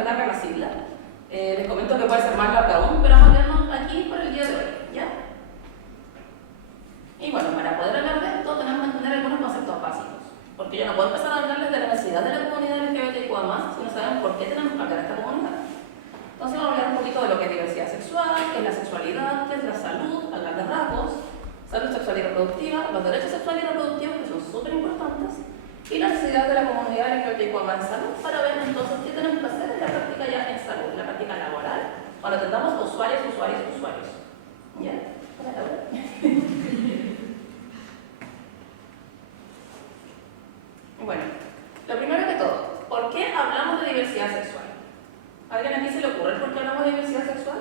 está larga la sigla. Les comento que puede ser más larga aún, pero vamos a quedarnos aquí por el día de hoy, ¿ya? Y bueno, para poder hablar de esto tenemos que entender algunos conceptos básicos, porque yo no puedo empezar a hablarles de la necesidad de la comunidad LGBTIQ+, si no saben por qué tenemos que hablar de esta comunidad. Entonces vamos a hablar un poquito de lo que es diversidad sexual, qué es la sexualidad, qué es la salud, a grandes rasgos, salud sexual y reproductiva, los derechos sexuales y reproductivos que son súper importantes, y la necesidad de la comunidad LGBTIQ+ en salud para ver entonces qué tenemos que hacer en la práctica ya en salud, en la práctica laboral, cuando tengamos usuarios. ¿Ya? Bueno, lo primero que todo, ¿por qué hablamos de diversidad sexual? ¿A alguien aquí se le ocurre por qué hablamos de diversidad sexual?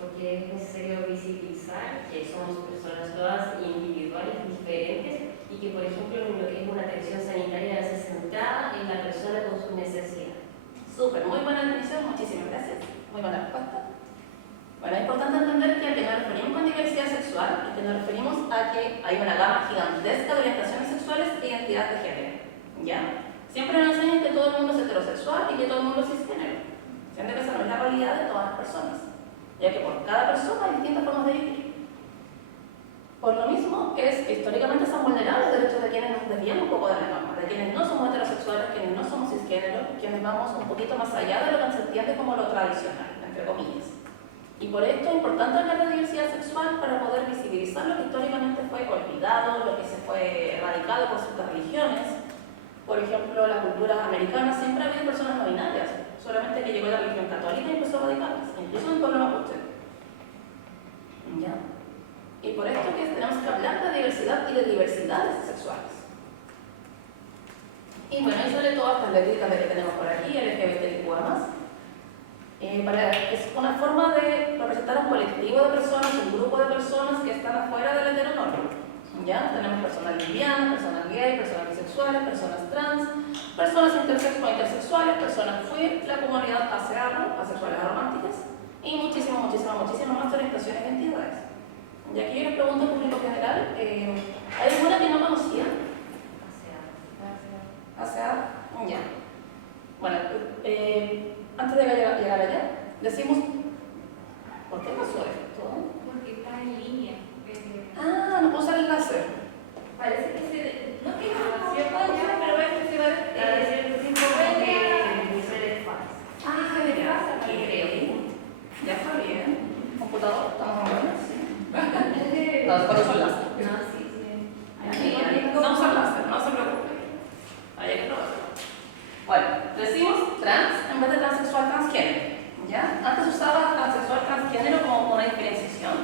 Porque es necesario visibilizar que somos personas todas individuales, diferentes, y que, por ejemplo, en lo que es una atención sanitaria debe ser centrada en la persona con su necesidad. Súper, muy buena definición, muchísimas gracias. Muy buena respuesta. Bueno, es importante entender que a qué nos referimos con diversidad sexual es que nos referimos a que hay una gama gigantesca de orientaciones sexuales e identidad de género. ¿Ya? Siempre nos enseñan que todo el mundo es heterosexual y que todo el mundo es cisgénero, siendo que esa no es la realidad de todas las personas, ya que por cada persona hay distintas formas de vivir. Por lo mismo es que históricamente son vulnerables los derechos de quienes nos desviamos un poco de la norma, de quienes no somos heterosexuales, quienes no somos cisgénero, quienes vamos un poquito más allá de lo que se entiende como lo tradicional, entre comillas. Y por esto es importante hablar de diversidad sexual para poder visibilizar lo que históricamente fue olvidado, lo que se fue erradicado por ciertas religiones. Por ejemplo, las culturas americanas siempre ha habido personas no binarias, solamente que llegó la religión católica y empezó a erradicarlas, incluso en el pueblo mapuche. ¿Ya? Y por esto que tenemos que hablar de diversidad y de diversidades sexuales. Y bueno, ahí sale todas estas letritas que tenemos por aquí, LGBTIQ+. Es una forma de representar un colectivo de personas, un grupo de personas que están afuera del heteronorma. ¿Ya? Tenemos personas lesbianas, personas gay, personas bisexuales, personas trans, personas intersexuales, personas queer, la comunidad asexuales arománticas y muchísimas más orientaciones y entidades. Y aquí yo les pregunto al público general, ¿hay alguna que no conocía? Ya. Bueno, antes de llegar allá, decimos, ¿por qué pasó esto? Porque está en línea. Ah, no puedo usar el láser. Parece que se... No quiero grabación, pero parece que se va a decir que se desfasa. Ah, se desfasa, creo. Ya está bien. Computador, estamos buenos, sí. Es No, después uso el láser. No, sí. No usa el láser, no se preocupe. Ahí hay que probarlo. Bueno, decimos trans en vez de transexual transgénero. ¿Ya? Antes usaba transexual transgénero como una diferenciación,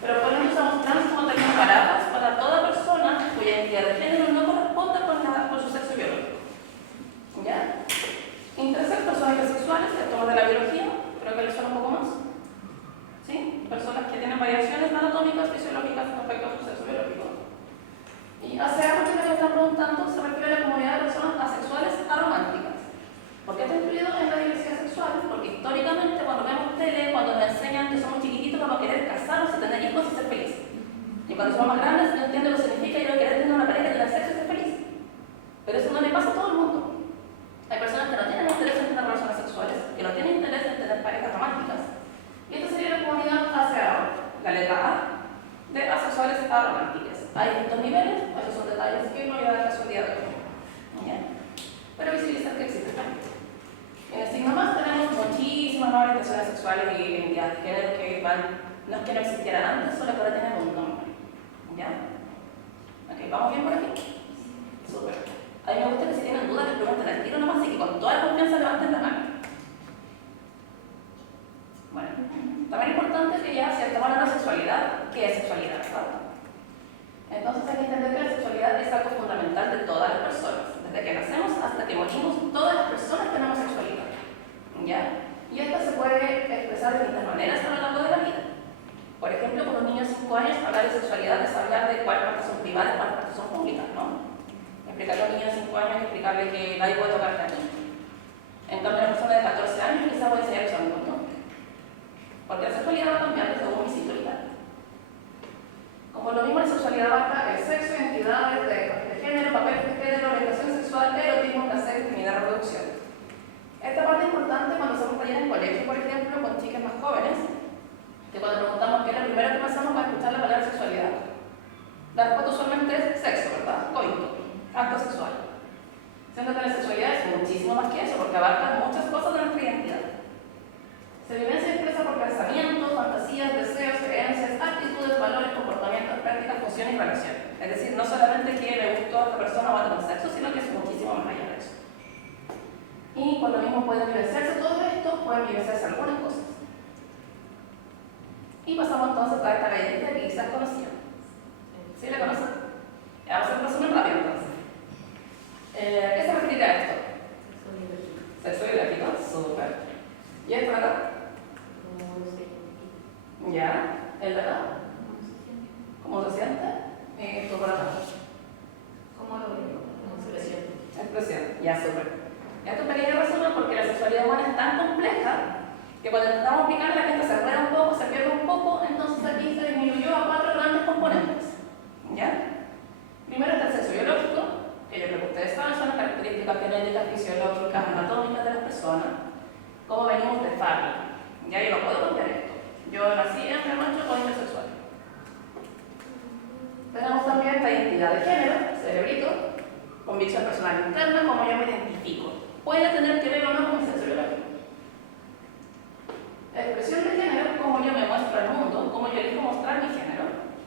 pero actualmente usamos trans como término paraguas para toda persona cuya identidad de género no corresponda con su sexo biológico. ¿Ya? Intersex, personas intersexuales, esto es de la biología, creo que les suena un poco más. ¿Sí? Personas que tienen variaciones anatómicas, fisiológicas respecto a su sexo biológico. Y ASEA, que me están preguntando, se refiere a la comunidad de personas asexuales arománticas. ¿Por qué está incluido en la diversidad sexual? Porque históricamente cuando vemos tele, cuando nos enseñan que somos chiquititos vamos a querer casarnos y tener hijos y ser felices. Y cuando somos más grandes no entiendo lo que significa y yo querer tener una pareja, tener sexo y ser feliz. Pero eso no le pasa a todo el mundo. Hay personas que no tienen interés en tener relaciones sexuales, que no tienen interés en tener parejas románticas. Y esta sería la comunidad ASEA, la letra A, de asexuales arománticas. Hay distintos niveles, esos son detalles que no llevan a su día de hoy. Pero visibilizar que existe también. En el signo más tenemos muchísimas nuevas orientaciones sexuales y identidades de género que no es que no existieran antes, solo que ahora tienen un nombre. ¿Ya? Ok, ¿vamos bien por aquí? Súper. A mí me gusta que si tienen dudas les pregunten al tiro nomás y que con toda la confianza levanten la mano. Bueno, también es importante que ya si estamos hablando de sexualidad, ¿qué es sexualidad? ¿Verdad? Entonces hay que entender que la sexualidad es algo fundamental de todas las personas. Desde que nacemos hasta que morimos, todas las personas tenemos sexualidad. ¿Ya? Y esta se puede expresar de distintas maneras a lo largo de la vida. Por ejemplo, con un niño de 5 años, hablar de sexualidad es hablar de cuáles partes son privadas y cuáles partes son públicas, ¿no? Explicarle a un niño de 5 años, explicarle que nadie puede tocar a niño. En cambio, a una persona de 14 años quizá puede enseñar que son un montón. Porque la sexualidad va cambiando según mi situación. Como lo mismo, la sexualidad abarca el sexo, identidades de género, género, papeles de género, orientación sexual, erotismo, placer, intimidad, reproducción. Esta parte es importante cuando hacemos talleres en colegio, por ejemplo, con chicas más jóvenes, que cuando preguntamos qué es lo primero que pasamos para escuchar la palabra sexualidad, la respuesta usualmente es sexo, ¿verdad? Coito, acto sexual. Siendo que la sexualidad es muchísimo más que eso, porque abarca muchas cosas de nuestra identidad. Se vivencia y expresa por pensamientos, fantasías, deseos, creencias, actitudes, valores, comportamientos, prácticas, funciones y relaciones. Es decir, no solamente que le gustó a esta persona o a otro sexo, sino que es muchísimo más allá de eso. Y por lo mismo pueden vivenciarse todo esto, pueden vivenciarse algunas cosas. Y pasamos entonces a esta galleta que quizás conocían. ¿Sí la conocen? Vamos a hacer un resumen rápido entonces. ¿Qué se refiere a esto? Sexo biológico, súper. ¿Y esto de acá? ¿Ya? ¿El de acá? ¿Cómo se siente? Esto por acá. ¿Cómo lo veo? Expresión. Expresión, ya, súper. Esto es un pequeño resumen porque la sexualidad humana es tan compleja que cuando intentamos explicar la gente se enreda un poco, se pierde un poco, entonces aquí se disminuyó a 4 grandes componentes. ¿Ya? Primero está el sexo biológico, que yo creo que ustedes saben, son las características genéticas, fisiológicas, anatómicas de las personas, cómo venimos de fábrica. Ya yo no puedo cambiar esto. Yo nací en el macho con intersexual. Tenemos también esta identidad de género, cerebrito, convicción personal interna, cómo yo me identifico. Puede tener que ver o no con mi sexo biológico. Expresión de género, cómo yo me muestro al mundo, cómo yo elijo mostrar mi género.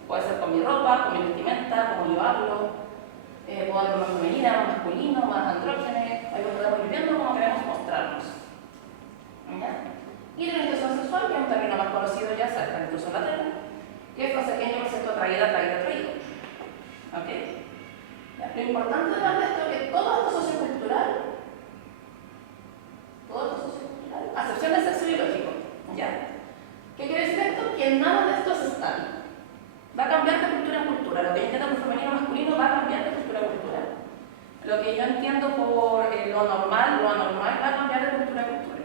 Puede ser con mi ropa, con mi vestimenta, cómo yo hablo. Puedo hablar más femenina, más masculino, más andrógeno. Ahí lo podemos ir viendo cómo queremos mostrarnos. ¿Ya? Y la orientación sexual, que es un término más conocido ya cerca, incluso en la tele, que es más pequeño concepto atraída, atraído. ¿Ok? Ya. Lo importante de esto es que todo esto sociocultural, a excepción del sexo biológico, ¿ya? ¿Qué quiere decir esto? Que nada de esto es estático. Va a cambiar de cultura en cultura. Lo que yo entiendo por femenino o masculino va a cambiar de cultura en cultura. Lo que yo entiendo por lo normal, lo anormal, va a cambiar de cultura en cultura.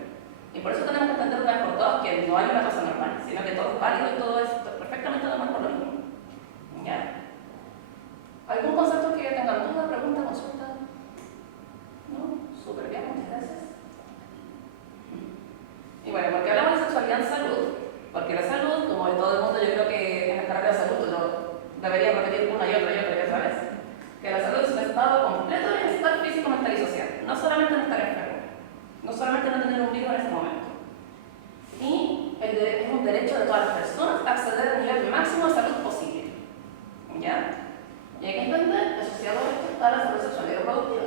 Y por eso tenemos que entender una vez por todas que no hay una cosa normal, sino que todo es válido y todo es perfectamente normal por lo mismo. ¿Ya? ¿Algún concepto que tengan duda, pregunta, consulta? ¿No? Súper bien, muchas gracias. Y bueno, ¿por qué hablamos de sexualidad en salud? Porque la salud, como en todo el mundo, yo creo que en la carrera de salud lo debería repetir una y otra vez, que la salud es un estado completo de bienestar físico, mental y social. No solamente no estar enfermo, no solamente no tener un virus en ese momento. Y es un derecho de todas las personas a acceder al nivel máximo de salud posible. ¿Ya? Y hay que entender que asociado a esto está la salud sexual y reproductiva,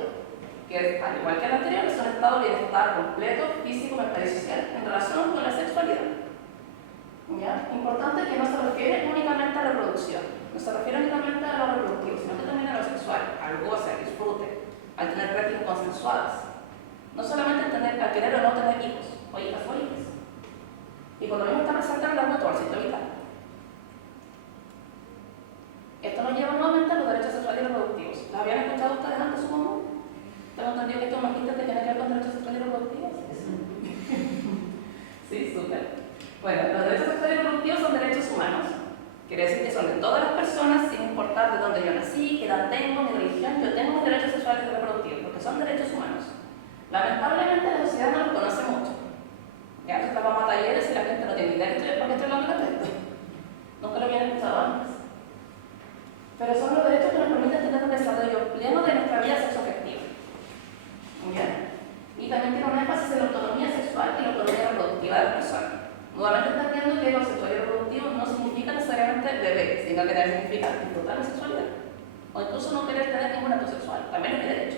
que es, al igual que el anterior, es un estado de bienestar completo, físico, mental y social en relación con la sexualidad. ¿Ya? Importante que no se refiere únicamente a la reproducción, no se refiere únicamente a lo reproductivo, sino que también a lo sexual, al goce, al disfrute, al tener prácticas consensuadas. No solamente al querer o no tener hijos, o hijas o hijas. Y por lo mismo está presente en el ámbito del ciclo vital. Esto nos lleva nuevamente a los derechos sexuales y reproductivos. ¿Los habían escuchado ustedes antes, supongo? ¿Tengo entendido que esto es un magíster que tiene que ver con derechos sexuales y reproductivos? Sí, súper. Bueno, los derechos sexuales y reproductivos son derechos humanos. Quiere decir que son de todas las personas, sin importar de dónde yo nací, qué edad tengo, mi religión. Yo tengo mis derechos sexuales y reproductivos, porque son derechos humanos. Lamentablemente la sociedad no los conoce mucho. Ya nosotros vamos a talleres y la gente no tiene idea de por qué estoy hablando de esto. Nunca lo habían escuchado antes. Pero son los derechos que nos permiten tener un desarrollo pleno de nuestra vida sexoafectiva. ¿Ya? Y también tiene un énfasis en la autonomía sexual y la autonomía reproductiva de la persona. Nuevamente entendiendo que lo sexual y reproductivo no significa necesariamente bebé, sino que también significa disfrutar la sexualidad. O incluso no querer tener ningún acto sexual, también es mi derecho.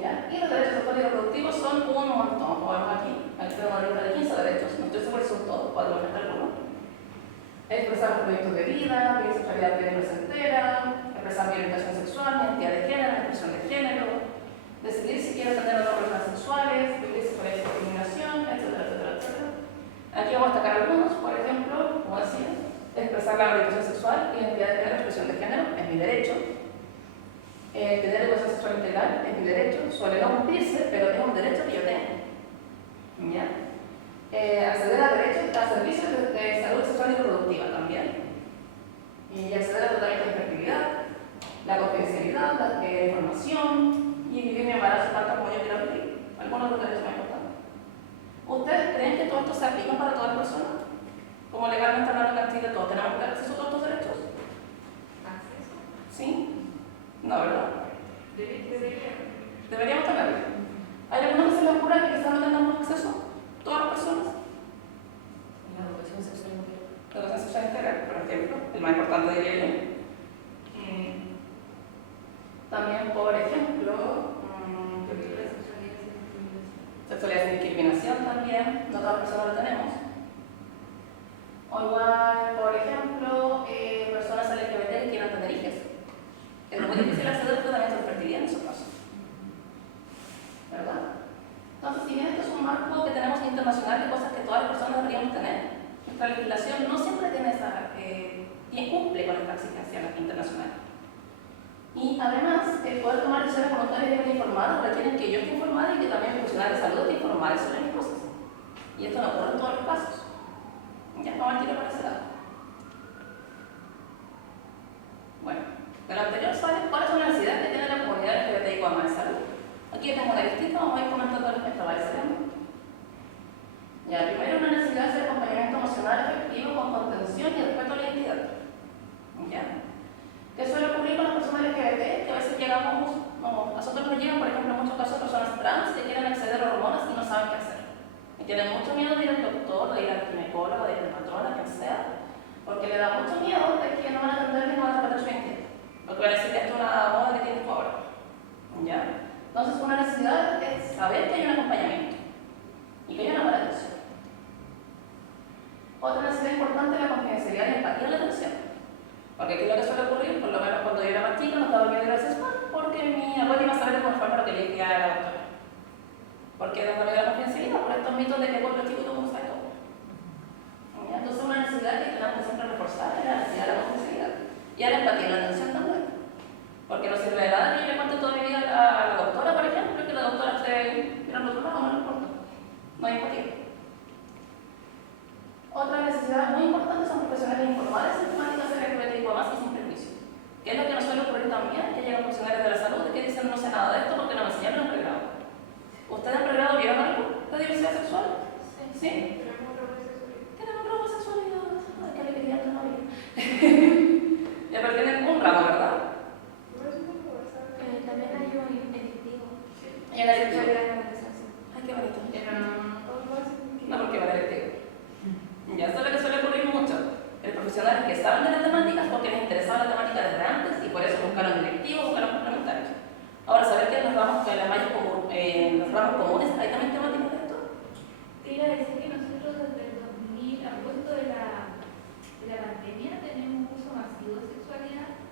¿Ya? Y los derechos sexuales y reproductivos son un montón, como vemos aquí tengo una lista de 15 derechos, no estoy segura si son todos, podemos meter alguno. Expresar los proyectos de vida, vivir sexualidad plena y placentera, expresar mi orientación sexual, mi identidad de género, mi expresión de género, decidir si quiero tener o no relaciones sexuales, vivir sexualidad sin discriminación, etcétera, etcétera, etcétera. Aquí vamos a destacar algunos, por ejemplo, como decía, expresar la orientación sexual, identidad de género, expresión de género, es mi derecho. Tener educación sexual integral es mi derecho, suele no cumplirse, pero es un derecho que yo tengo. ¿Ya? Acceder a derechos, a servicios de salud sexual y reproductiva también. Y acceder a tratamientos de infertilidad, la información y vivir mi embarazo tanto como yo quiero vivir. Algunos de los derechos más importantes. ¿Ustedes creen que todo esto se aplica para todas las personas? Como legalmente hablando en Chile, todos tenemos acceso a todos estos derechos. ¿Acceso? ¿Sí? No, ¿verdad? Debería. Deberíamos tenerlo. ¿Hay alguno que se le ocurra que quizás no tengamos acceso? ¿Todas las personas? La educación sexual integral. La educación sexual integral, por ejemplo, el más importante diría yo. También, por ejemplo, sexualidad sin discriminación también, no todas las personas lo tenemos. O igual, por ejemplo, personas LGBT que quieran tener hijos. Es muy difícil acceder al tratamiento de fertilidad en esos casos. ¿Verdad? Entonces, si bien esto es un marco que tenemos internacional de cosas que todas las personas deberíamos tener, nuestra legislación no siempre tiene cumple con esta exigencia internacional. Y además, el poder tomar decisiones voluntarias y bien informadas requieren que yo esté informada y que también el profesional de salud esté informado sobre mis cosas. Y esto no ocurre en todos los casos. Ya vamos a tirar para ese lado. Bueno, de lo anterior sale cuáles son las necesidades que tiene la comunidad LGBTIQ+ de salud. Aquí tengo una listita, vamos a ir comentando los que estableceríamos. Ya, primero una necesidad de hacer acompañamiento emocional efectivo con contención y respeto a la identidad. ¿Ya? ¿Qué suele ocurrir con las personas LGBT? Que a veces llegamos, a nosotros nos llegan, por ejemplo, en muchos casos personas trans que quieren acceder a hormonas y no saben qué hacer. Y tienen mucho miedo de ir al doctor, de ir al ginecólogo, de ir al patrón, a quien sea, porque le da mucho miedo de que no van a atender ni van a tratar su identidad. Lo que va a decir que esto es una moda que tienes tú ahora. ¿Ya? Entonces, una necesidad es saber que hay un acompañamiento y que hay una buena atención. Otra necesidad importante es la confidencialidad y la empatía en la atención. Porque aquí lo que suele ocurrir, por lo menos cuando yo era más chica, no estaba bien gracias porque mi abuela iba a saber conforme lo que le decía a la doctora. Porque no me da confidencialidad por estos mitos de que pueblo chico todo el mundo sabe todo. Entonces, una necesidad que tenemos que siempre reforzar es la necesidad de la confidencialidad y a la empatía en la atención también. Porque no sirve de nada que yo le cuente toda mi vida a la doctora, por ejemplo, que la doctora esté mirando otro lado, no le importa. No hay empatía. Otra necesidad muy importante son profesionales informales en temáticas LGBTIQ+ y sin prejuicio. Que es lo que nos suele ocurrir también, que llegan profesionales de la salud que dicen no sé nada de esto porque no me enseñaron en pregrado. ¿Ustedes en pregrado vieron algo de diversidad sexual? ¿Sí? Tenemos homosexualidad. Ay, qué alegría de la vida. Ya, pero tienen un ramo, ¿verdad? También hay un electivo. Y en la electivo. Ay, qué bonito. No, No, porque va a electivo. Ya, eso es lo que suele ocurrir mucho. El profesional que saben de las temáticas porque les interesaba la temática desde antes y por eso buscaron electivos, buscaron complementarios. Ahora, saber que en los ramos comunes hay también temáticas de esto. te iba a decir que nosotros desde el 2000, a propósito de la pandemia, tenemos un curso masivo de sexualidad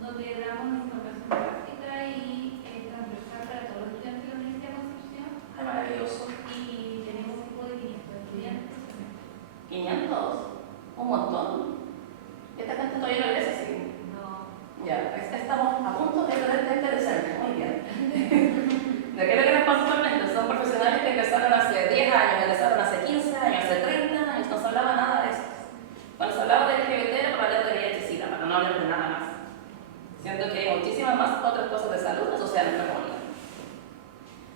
donde damos información básica y transversal para todos los estudiantes de la Universidad de Concepción. Ay, maravilloso. Y tenemos un grupo de 500 estudiantes. 500, un montón. Esta gente todavía no egresa, sí. No. Ya, estamos a punto de tener gente decente, muy bien. ¿De qué es lo que les pasa actualmente? Son profesionales que empezaron hace 10 años, empezaron hace 15 años, hace 30 años, no se hablaba nada de eso. Cuando se hablaba de LGBT era para hablar de VIH-Sida, para no hablar de nada más. Siento que hay muchísimas más otras cosas de salud asociadas a nuestra comunidad.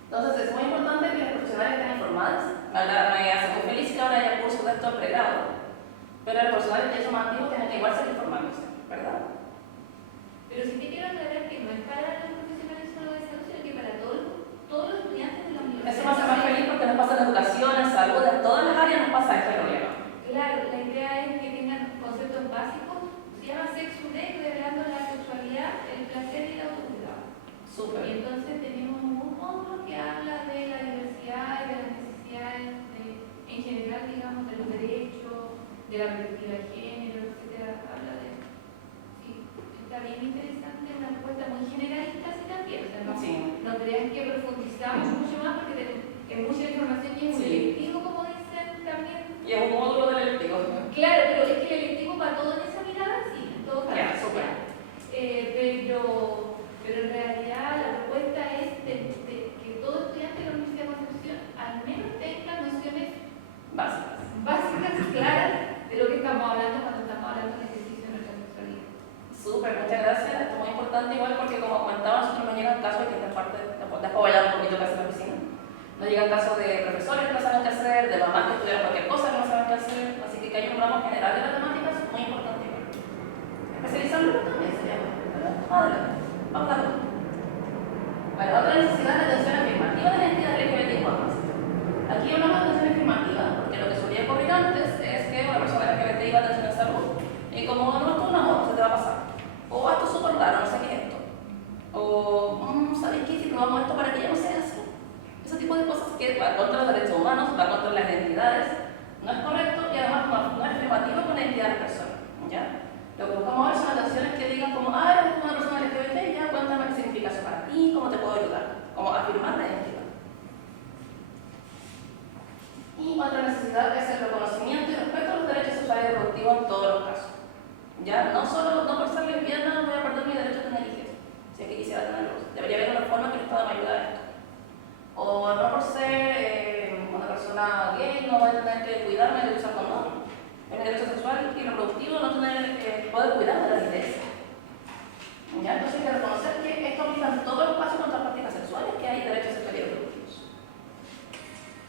Entonces es muy importante que los profesionales estén informados. Me hace muy feliz que ahora haya cursos de esto en pregrado, pero los profesionales que son más antiguos tienen que igual ser informándose, ¿verdad? Pero sí te quiero aclarar que no es para los profesionales solo de salud, sino que para todos los estudiantes de la universidad. Eso me hace más feliz porque nos pasa en educación, en salud, en todas las áreas nos pasa este problema. Claro, la idea es que tengan conceptos básicos, se llama Sexual Day, revelando la sexualidad, el placer y el autocuidado. Súper. Y entonces tenemos un módulo que habla de la diversidad y de las necesidades en general, digamos, de los derechos, de la perspectiva de género, etcétera. Habla de. Sí, está bien interesante, una propuesta muy generalista, así también. O sea, no crean que profundizamos mucho más porque es mucha información y es muy electivo, como dicen también. Y es un módulo del electivo. Claro, pero es que el electivo para todo en esa mirada, sí, en todo caso. Ya, súper. Pero en realidad la propuesta es de que todo estudiante de la Universidad de Concepción al menos tenga nociones básicas y claras de lo que estamos hablando cuando estamos hablando de ejercicio de nuestra sexualidad. Súper, muchas gracias. Esto es muy importante igual porque como comentaba, nosotros nos llegan casos de que esta parte, después voy a dar un poquito más en la oficina, nos llegan casos de profesores que no saben qué hacer, de mamás que estudiaron cualquier cosa que no saben qué hacer, así que hay un ramo general de la temática es muy importante. Especializarlo también se llama, ¿verdad? Adelante, vamos a ver. Bueno, otra necesidad de atención afirmativa de la entidad LGBTQ+. Aquí hablamos de atención afirmativa, porque lo que solía ocurrir antes es que una persona LGBT iba a atención de salud y como no es tu amor, se te va a pasar. O esto es súper raro, no sé qué es esto. O, ¿sabes qué? Si probamos esto para que ya no sea así. Ese tipo de cosas que va contra los derechos humanos, va contra las identidades, no es correcto y además no es afirmativo con la identidad de la persona. ¿Ya? Lo que buscamos ver son atenciones que digan como, eres una persona LGBT, ya cuéntame qué significa eso para ti, cómo te puedo ayudar. Como afirmar la identidad. Y otra necesidad es el reconocimiento y respeto a los derechos sexuales y reproductivos en todos los casos. Ya, no por ser lesbiana voy a perder mi derecho a tener hijos, si es que quisiera tenerlos. Debería haber una forma que el Estado me ayude a esto. O no por ser una persona gay no voy a tener que cuidarme de usar condón. En el derecho sexual y reproductivo no tener poder cuidar de la iglesia. ¿Ya? Entonces hay que reconocer que esto aplica en todos los casos contra prácticas sexuales que hay derechos sexuales y reproductivos.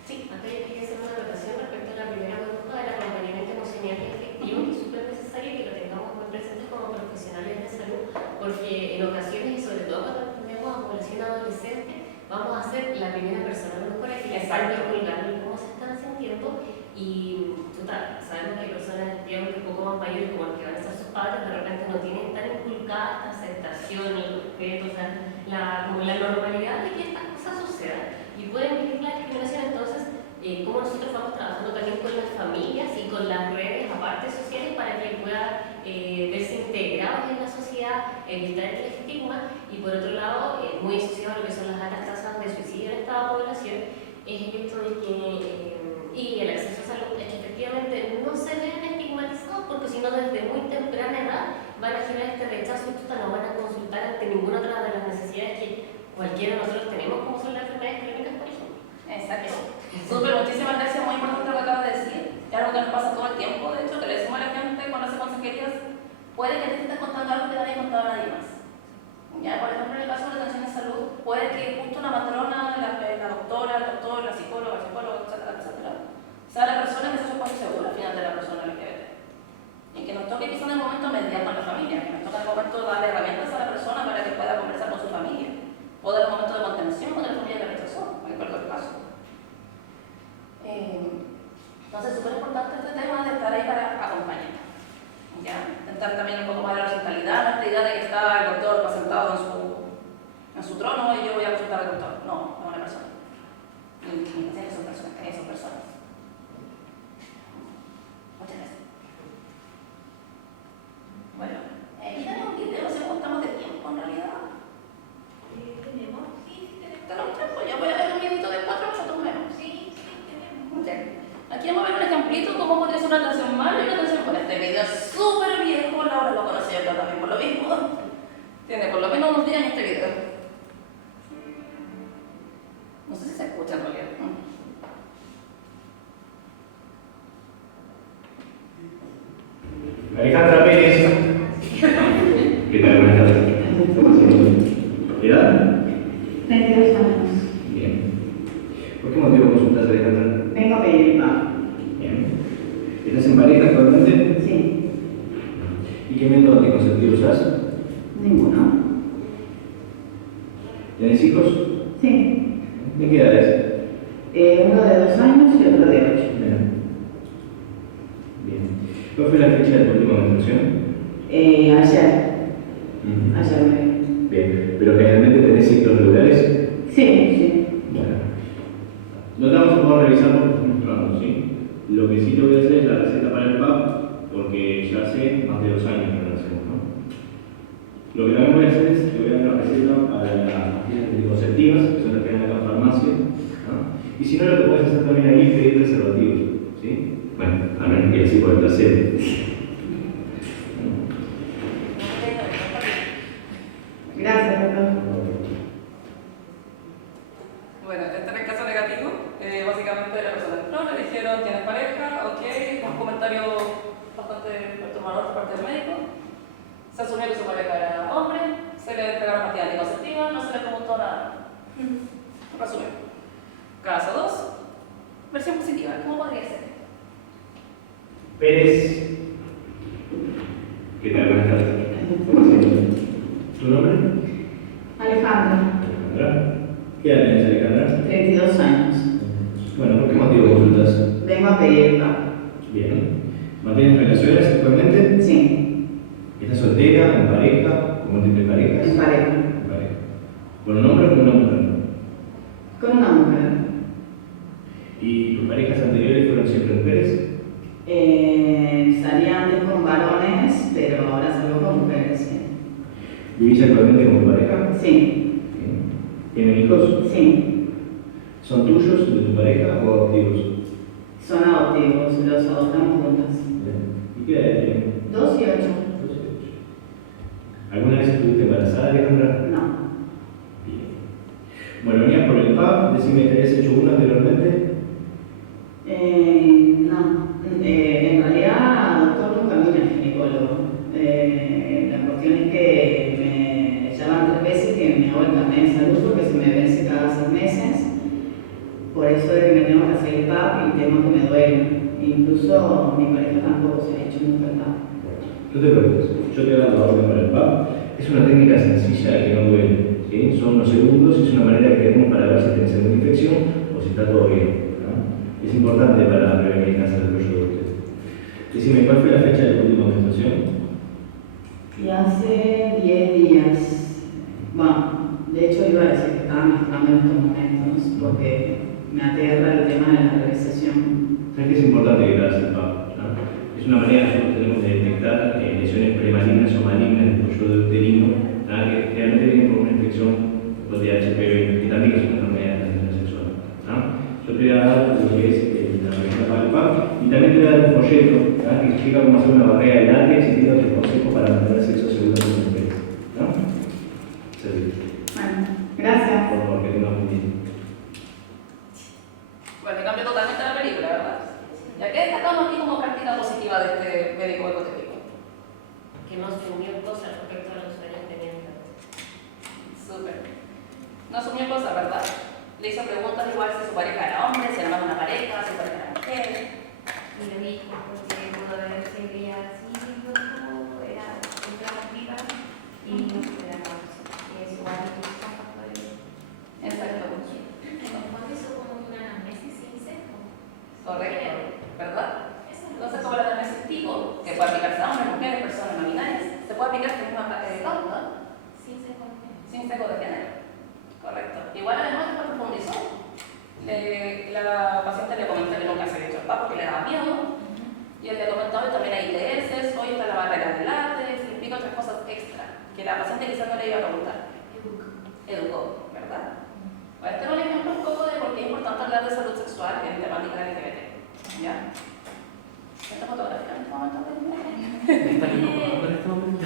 Sí. Acá yo quería hacer una anotación respecto a la primera burbuja del acompañamiento emocional y afectivo, que es súper necesario que lo tengamos muy presente como profesionales de salud, porque en ocasiones y sobre todo cuando atendemos a población adolescente, vamos a ser la primera persona a lo mejor a que les salga colgarle cómo se están sintiendo y total, sabemos que hay personas digamos que un poco más mayores como el que van a ser sus padres de repente no tienen tan inculcada esta aceptación, el respeto, o sea, como la normalidad de que estas cosas sucedan y pueden vivir la discriminación. Entonces, cómo nosotros vamos trabajando también con las familias y con las redes aparte sociales para que puedan verse integrados en la sociedad, evitar el estigma y por otro lado, muy asociado a lo que son las altas tasas de suicidio en esta población, es el hecho de que y el acceso a salud es que efectivamente no se ven estigmatizados porque si no desde muy temprana edad van a generar este rechazo y no van a consultar ante ninguna otra de las necesidades que cualquiera de nosotros tenemos como son las enfermedades crónicas, por ejemplo. Exacto. Súper, muchísimas gracias, muy importante lo que acabas de decir. Es algo que nos pasa todo el tiempo, de hecho, que le decimos a la gente cuando hace consejerías, puede que te estés contando algo que nadie ha contado a nadie más. Ya, por ejemplo, en el caso de la atención de salud, puede que justo una matrona, la doctora, el doctor, la psicóloga, etcétera, sea la persona que se supone segura al final de la persona LGBT. Y que nos toque quizá en el momento mediar con la familia, que nos toque en el momento darle herramientas a la persona para que pueda conversar con su familia, o dar un momento de contención con la familia que rechazó, en cualquier caso. Entonces, es súper importante este tema de estar ahí para acompañar. ¿Ya? Intentar también un poco más de la hospitalidad, no esta idea de que está el doctor sentado en su trono y yo voy a consultar al doctor. No, es una persona. Y son personas. Muchas gracias. Bueno, aquí tenemos un video, si estamos de tiempo en realidad. ¿Tenemos? Sí, tenemos. Tenemos tiempo, ya voy a ver un minuto de 4 nosotros menos. Sí, tenemos. Okay. Aquí vamos a ver un ejemplito de cómo podría ser una atención mala y una atención buena. Este video es súper viejo, Laura lo conocí yo también por lo mismo. Tiene por lo menos unos días en este video. No sé si se escucha en realidad. Alejandra Pérez. ¿Qué tal? Buenas tardes. ¿Edad? 22 años. Bien. ¿Por qué motivo consultas, Alejandra? Vengo a pedir pago. Bien. ¿Estás en pareja actualmente? Sí. ¿Y qué método anticonceptivo usas? Ninguno. ¿Tienes hijos? Sí. ¿De qué edades? Uno de 2 años y otro de 8. Bien. Bien. ¿Cuál fue la fecha de tu última menstruación? Ayer. Mm. Ayer me vi. Bien. ¿Pero generalmente tenés ciclos regulares? Sí. Bueno. No te vamos a poder revisar porque mostrando, ¿sí? Lo que sí te voy a hacer es la receta para el PAP, porque ya hace más de 2 años que no lo hacemos, ¿no? Lo que también voy a hacer es que voy a dar la receta para las pastillas anticonceptivas, que son las que hay acá en farmacia, ¿no? Y si no, lo que puedes hacer también ahí es pedir preservativos, ¿sí? Bueno, a menos que así por el trasero. Gracias, doctor. Bueno, este era el caso negativo. Básicamente la persona no le dijeron tienes pareja, ok, un comentario bastante perturbador por parte del médico. Se asumió que su pareja era hombre, se le entregaron pastillas anticonceptivas, no se le una resumen. Caso 2, versión positiva. ¿Cómo podría ser? Pérez. ¿Qué tal? Buenas tardes. ¿Tu nombre? Alejandra, Alejandra. ¿Qué edad tienes, Alejandra? 32 años. Bueno, ¿por qué motivo consultas? Vengo a pedir el PAP. Bien. ¿Mantienes relaciones actualmente? Sí, ¿Estás soltera, en pareja, con múltiples parejas? en pareja. En pareja. ¿Con un hombre o con una mujer? Con una mujer. ¿Y tus parejas anteriores fueron siempre mujeres? Salía antes con varones, pero ahora salgo con mujeres. Sí. ¿Vivís actualmente con tu pareja? Sí, Bien. ¿Tienen hijos? sí. ¿Son tuyos, de tu pareja o adoptivos? Son adoptivos, los adoptamos juntas. Bien. ¿Y qué edad tienen? 2 y 8. 12 y 8. ¿Alguna vez estuviste embarazada, Alejandra? No. Bien. Bueno, venías por el PAP, decime, ¿te habías hecho uno anteriormente? No. En realidad, doctor nunca vino al ginecólogo. La cuestión es que me llaman 3 veces que me hago el carnet de salud porque se me vence cada 6 meses. Por eso es que me tengo que hacer el PAP y tengo que me duele. Incluso mi pareja tampoco se ha hecho nunca el PAP. No te preocupes, yo te voy a dar la orden para el PAP. Es una técnica sencilla que no duele, ¿sí? Son unos segundos y es una manera que tenemos para ver si tienes alguna infección o si está todo bien, ¿no? Es importante para prevenir el cáncer del cuello de útero. Decime, ¿cuál fue la fecha de tu última menstruación? Y hace 10 días, bueno, de hecho iba a decir que estaba menstruando en estos momentos porque me aterra el tema de la realización. ¿Sabes que es importante que te hagas el PAP? ¿No? Es una manera que nosotros tenemos de detectar lesiones premalignas o malignas del cuello uterino, ¿no? Que realmente vienen por una infección o de HPV, que también es una enfermedad de transmisión sexual, ¿no? Yo te voy a dar lo que es la receta para el PAP y también te voy a dar un folleto, ¿no? Que explica cómo hacer una barrera de látex y tiene otros consejos para mantener sexo seguro con las mujeres, ¿no? Servicio. Bueno, gracias. Por favor, que tengas un día. Bueno, cambio totalmente la película, ¿verdad? ¿Ya qué destacamos aquí como práctica positiva de este médico ecotécnico? Que no asumió cosas respecto a los experiencias. Súper. No asumió cosas, ¿verdad? Le hizo preguntas igual si su pareja era hombre, si era más de una pareja, si su pareja era mujer. Y lo mismo, porque pudo verse que ella sí, luego era viva y no era causa. Y es igual que los factores. Exacto. ¿Cuándo hizo como una anamnesis sin seco? Correcto, ¿verdad? Eso no Entonces, como la anamnesis tipo, que puede aplicarse a hombres, mujeres, personas no binarias, se puede aplicar en una causa sin seco. sin seco de género. Correcto. Igual además después profundizó. La paciente le comentó que nunca se había hecho el PAP porque le daba miedo. Y él le comentó que también hay ITS, hoy está la barrera de látex, y implica otras cosas extra que la paciente quizás no le iba a preguntar. Educó, ¿verdad? Bueno, este es un ejemplo un poco de por qué es importante hablar de salud sexual en temática LGBT. ¿Ya? ¿Esta fotografía en este momento? ¿Estás incomodando en este momento?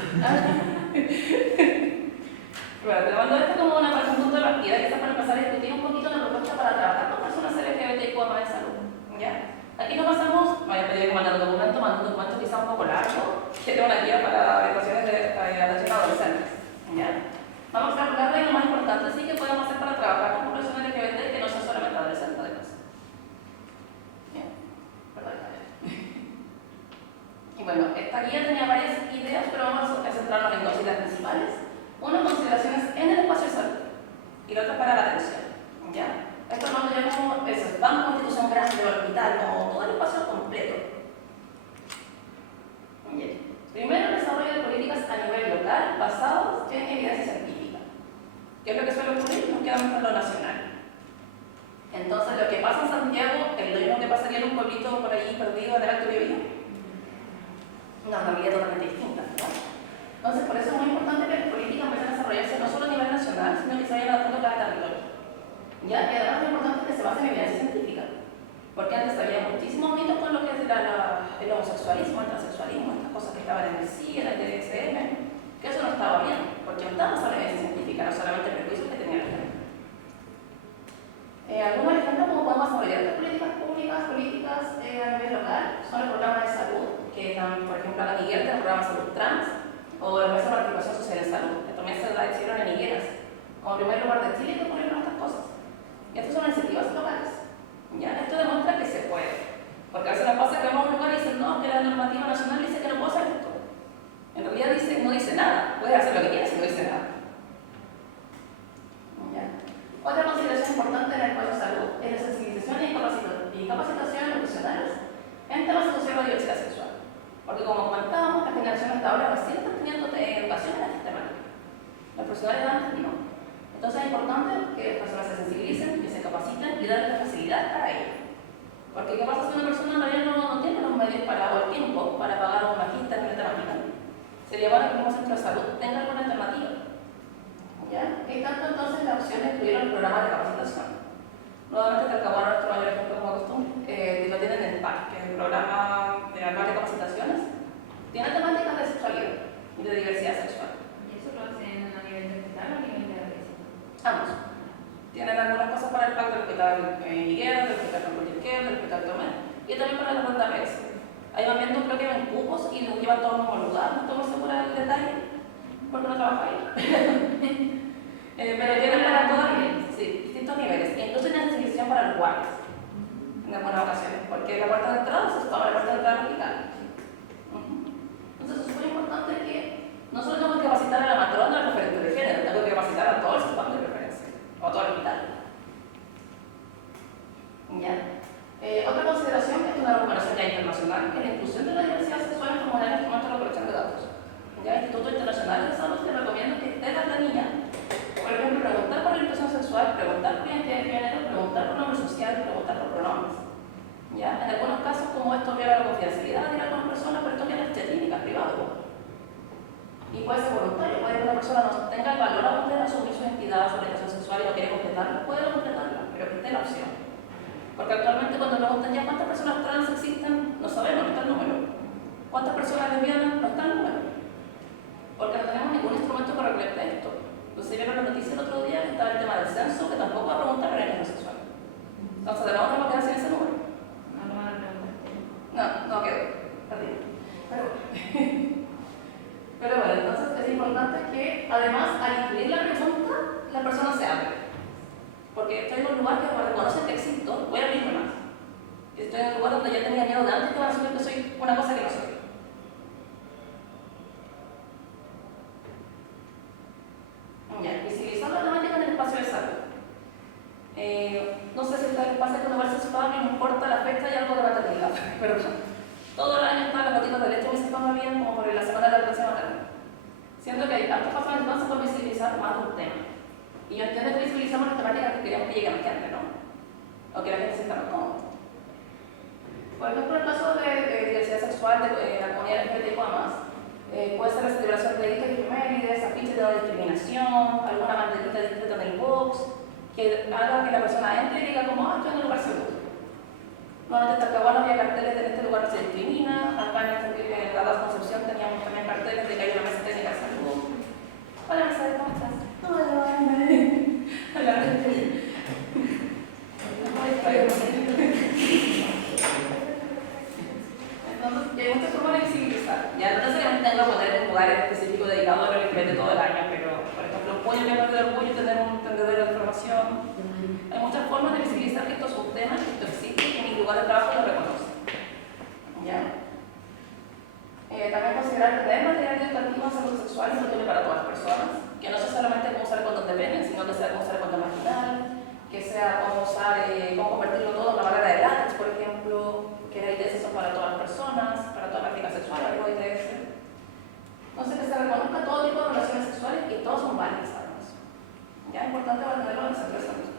Bueno, te mando esto como un punto de partida, quizás para empezar a discutir un poquito la propuesta para trabajar con personas LGBT y más de salud. ¿Ya? Aquí no pasamos, voy a pedir que manden un documento quizás un poco largo, que tenga una guía para orientaciones de atención a adolescentes. ¿Ya? Vamos a hablar de lo más importante sí que podemos hacer para trabajar con población LGBT que no sea solamente adolescentes además. Bien, perdón. Y bueno, esta guía tenía varias ideas, pero vamos a centrarnos en 2 ideas principales. Una, consideraciones en el espacio de salud y la otra para la atención. ¿Ya? Esto no lo llamamos vamos constitución grande del hospital, como todo el espacio completo. Bien. Primero, el desarrollo de políticas a nivel local basados en evidencia científica. ¿Qué es lo que suele ocurrir? Nos quedamos con lo nacional. Entonces, lo que pasa en Santiago es lo mismo que pasaría en un pueblito por ahí perdido en el Alto Biobío. Una familia totalmente distinta, ¿no? Entonces, por eso es muy importante que las políticas empiecen a desarrollarse no solo a nivel nacional, sino que se vayan adaptando a cada territorio. ¿Ya? Y además es muy importante que se base en evidencia científica. Porque antes había muchísimos mitos con lo que es el homosexualismo, el transexualismo, estas cosas que estaban en el CIE, en el DSM, que eso no estaba bien, porque no estaba basado en evidencia científica, no solamente el prejuicio que tenía la gente. Algunos ejemplos cómo podemos desarrollar estas políticas públicas, a nivel local, son los programas de salud, que están, por ejemplo, la Miguel del programa de salud trans, o el Mesa de Participación Social en Salud, que también se hicieron en Higueras. como primer lugar de Chile que ocurrieron estas cosas. Y estas son iniciativas locales. ¿Ya? Esto demuestra que se puede. Porque a veces nos pasa que vamos a un lugar y dicen, no, que la normativa nacional dice que no puedo hacer esto. En realidad dice, no dice nada. Puedes hacer lo que quieras y no dice nada. ¿Ya? Otra consideración importante en el cuadro de salud es la sensibilización y capacitación de profesionales en temas asociados a la diversidad sexual. Porque como comentábamos, la generación hasta ahora recién está teniendo educación en esta temática. Los profesionales de antes no. Entonces es importante que las personas se sensibilicen, que se capaciten y darles la facilidad para ello. Porque ¿qué pasa si una persona en realidad no tiene los medios o el tiempo para pagar un magíster en la temática? Sería bueno que el mismo centro de salud tenga alguna alternativa. ¿Ya? Y tanto entonces la opción de incluir el programa de capacitación. Nuevamente Talcahuano, nuestro mayor ejemplo como costumbre, lo tienen en el PAC, que es el programa de la de capacitaciones, tiene temáticas de sexualidad y de diversidad sexual. ¿Y eso lo hacen a nivel de hospital o a nivel de ARS? Ambos. Tienen algunas cosas para el PAC del hospital Higuera, del hospital Ramón del hospital Tomé, y también para la ronda ARS. Hay momentos creo que ven cupos y los llevan todos al mismo lugar, no estoy muy segura del detalle, porque no trabajo ahí. Pero tienen para todos sí, distintos niveles. E incluso una sensibilización para los guardias, en algunas ocasiones, porque la puerta de entrada se toma la puerta de entrada hospital. Entonces es súper importante que no solo tengo que capacitar a la matrona del referente de género, tengo que capacitar a todo el sistema de referencia, o a todo el hospital. ¿Ya? Otra consideración, que es una recomendación ya internacional, es la inclusión de la diversidad sexual en formularios de instrumento de recolección de datos. Ya el Instituto Internacional de Salud te recomienda que esté la planilla, por ejemplo, preguntar por orientación sexual, preguntar por identidad de género, preguntar por nombre social, preguntar por pronombres. ¿Ya? En algunos casos, como esto viola la confidencialidad de algunas personas, pero esto viene de clínica, privado. Y puede ser voluntario, puede que una persona no tenga el valor aún de asumir su identidad, su orientación sexual y no quiere completarla, puede no completarla, pero que esté la opción. Porque actualmente cuando preguntan ya cuántas personas trans existen, no sabemos, no está el número. ¿Cuántas personas lesbianas? No está el número. Porque no tenemos ningún instrumento para recolectar esto. Entonces vieron la noticia el otro día que estaba el tema del censo, que tampoco va a preguntar por orientación sexual. Entonces de la otra va a quedar sin ese número. No lo van a preguntar. No quedó. Perdí. Pero bueno, entonces es importante que además al incluir la pregunta, la persona se abre. Porque estoy en un lugar que para reconocer que existo, voy a abrirme más. Estoy en un lugar donde ya tenía miedo de antes que van a asumir que soy una cosa que no soy. Ya, visibilizar la temática en el espacio de salud. No sé si a ustedes les pasa que uno va a ser padre y no importa la fecha y algo de maternidad, perdón. Todo el año están las gotitas de leche y se toma bien como por la semana de la lactancia materna. Siento que hay tantas formas entonces por visibilizar más de un tema. Y yo entiendo que visibilizamos las temáticas que queremos que llegue a la gente, ¿no? O que la gente se sienta más cómoda. Por ejemplo, en el caso de diversidad sexual de la comunidad LGBTIQ+, puede ser la celebración de dichas efemérides, afiches de no discriminación, alguna banderita discreta en el box, que haga que la persona entre y diga como, estoy en un lugar seguro. Normalmente en Talcahuano había carteles de en este lugar no se discrimina, acá en la Concepción teníamos también carteles de que hay una mesa técnica de salud. Hola, Mercedes, ¿cómo estás? Hola. Hola. Entonces, hay muchas formas de visibilizar. Ya no necesariamente tengo que poner un lugar específico dedicado a lo LGBT todo el año, pero, por ejemplo, un puño que no te da orgullo tener un tendedero de información. Hay muchas formas de visibilizar que esto es un tema, que esto existe y que mi lugar de trabajo lo reconoce. ¿Ya? También considerar que tener material educativo en salud sexual es útil para todas las personas, que no sea solamente cómo usar el condón de pene, sino que sea cómo usar el condón vaginal, que sea cómo usar, cómo convertirlo todo en una barrera de látex, por ejemplo, que las ITS son para todas las personas, para toda práctica sexual, algo de ITS. Entonces, que se reconozca todo tipo de relaciones sexuales y todos son válidas, además. Ya es importante mantenerlo en el centro de salud.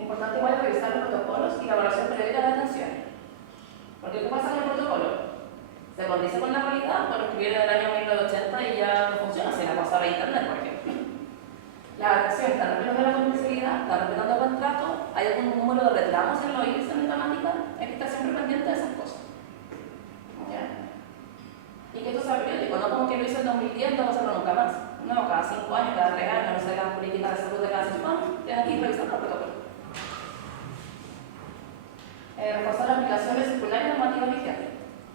Importante igual revisar los protocolos y la evaluación periódica de atención. Porque ¿qué pasa con el protocolo? Se condice con la realidad, bueno, escribieron en el año 1980 y ya no funciona, se la pasaba a internet, por ejemplo. La atención está respetando la confidencialidad, está respetando el contrato, hay algún número de reclamos en los IRS en temática, hay que estar siempre pendiente de esas cosas. ¿Ya? Y que esto sea periódico, no como que lo hice en 2010, no va a hacerlo nunca más. No, cada 5 años, cada 3 años, no sé, las políticas de salud de cada 5 años, tienen que ir revisando el protocolo. Reforzar la aplicación de circulares normativas vigentes.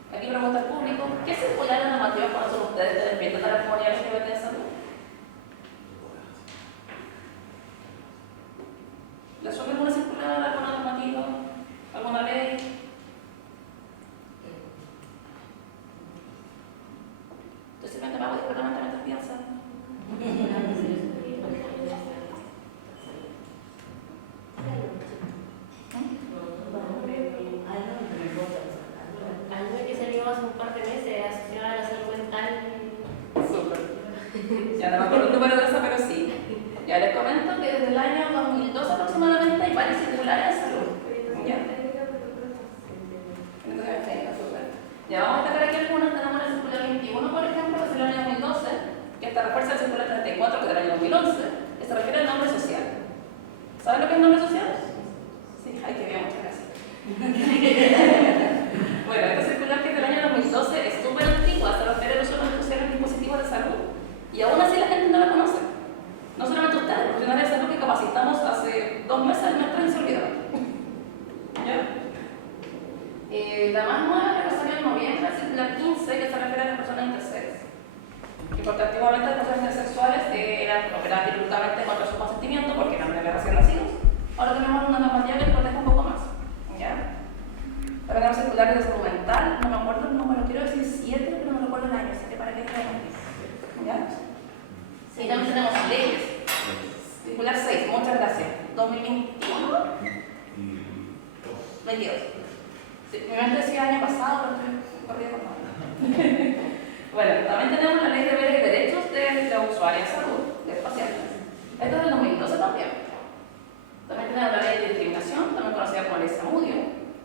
Aquí pregunta al público, ¿qué circulares normativas conocen ustedes que defienden a la comunidad LGBT en salud? Estoy simplemente me hago discretamente mientras piensan. Algo que salió hace un par de meses asociado a la salud mental. Súper. Ya no me acuerdo el número de eso, pero sí. Ya les comento que desde el año 2012 aproximadamente hay varias circulares de salud. Ya. Ya vamos a destacar aquí algunas. Tenemos la circular 21, por ejemplo, que es del año 2012, que esta refuerza la circular 34, que es del año 2011, que se refiere al nombre social. ¿Saben lo que es nombre social? Sí, hay que ver muchas gracias. Bueno, esta circular que es del año 2012 es súper antigua, se refiere al uso de los sociales en dispositivos de salud, y aún así la gente no la conoce. No solamente ustedes, los profesionales de salud que capacitamos hace 2 meses, al mes 3 y se olvidaron. ¿Ya? La más nueva que salió en noviembre es la circular 15, que se refiere a las personas intersex. Y porque antiguamente las personas intersexuales eran directamente contra su consentimiento porque eran bebés recién nacidos. Ahora tenemos una normativa que les protege un poco más. ¿Ya? Ahora tenemos circulares de salud mental, no me acuerdo el número, quiero decir 7, pero no recuerdo el año, así que para que crean. ¿Ya? Sí, también tenemos leyes. Circular 6, muchas gracias. 2021. 22. Sí, mi mente decía año pasado, pero estoy corriendo con nada. Bueno, también tenemos la ley de deberes y derechos de la usuaria de salud, de los pacientes. Esto es del 2012 también. También tenemos la ley de discriminación, también conocida como ley Zamudio,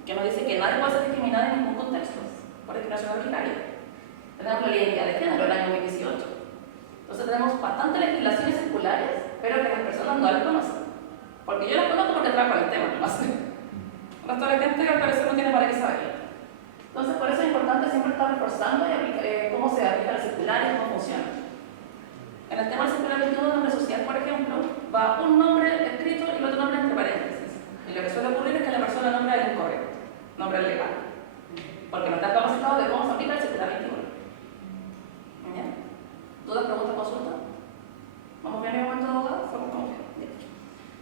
que nos dice que nadie puede ser discriminado en ningún contexto por discriminación arbitraria. Tenemos la ley de identidad de género del año 2018. Entonces tenemos bastantes legislaciones circulares, pero que las personas no las conocen. Porque yo las conozco porque trabajo en el tema, no sé. El resto de la gente al parecer no tiene para qué saberlo. Entonces por eso es importante siempre estar reforzando cómo se aplica la circular y cómo funciona. En el tema del circular 21 de nombre social, por ejemplo, va un nombre escrito y el otro nombre entre paréntesis. Y lo que suele ocurrir es que la persona nombra el incorrecto, nombre legal. Porque no está capacitado de cómo se aplica el circular 21. ¿Ya? ¿Dudas, preguntas, consultas? ¿Vamos bien en el momento de dudas? ¿Vamos bien?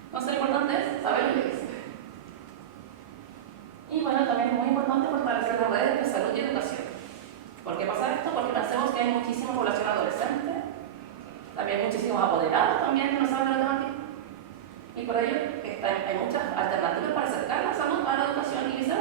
Entonces lo importante es saber lo que dice. Y bueno, también es muy importante fortalecer las redes de salud y educación. ¿Por qué pasa esto? Porque pensemos que hay muchísima población adolescente, también muchísimos apoderados también que no saben de la temática. Y por ello hay muchas alternativas para acercar la salud a la educación y viceversa.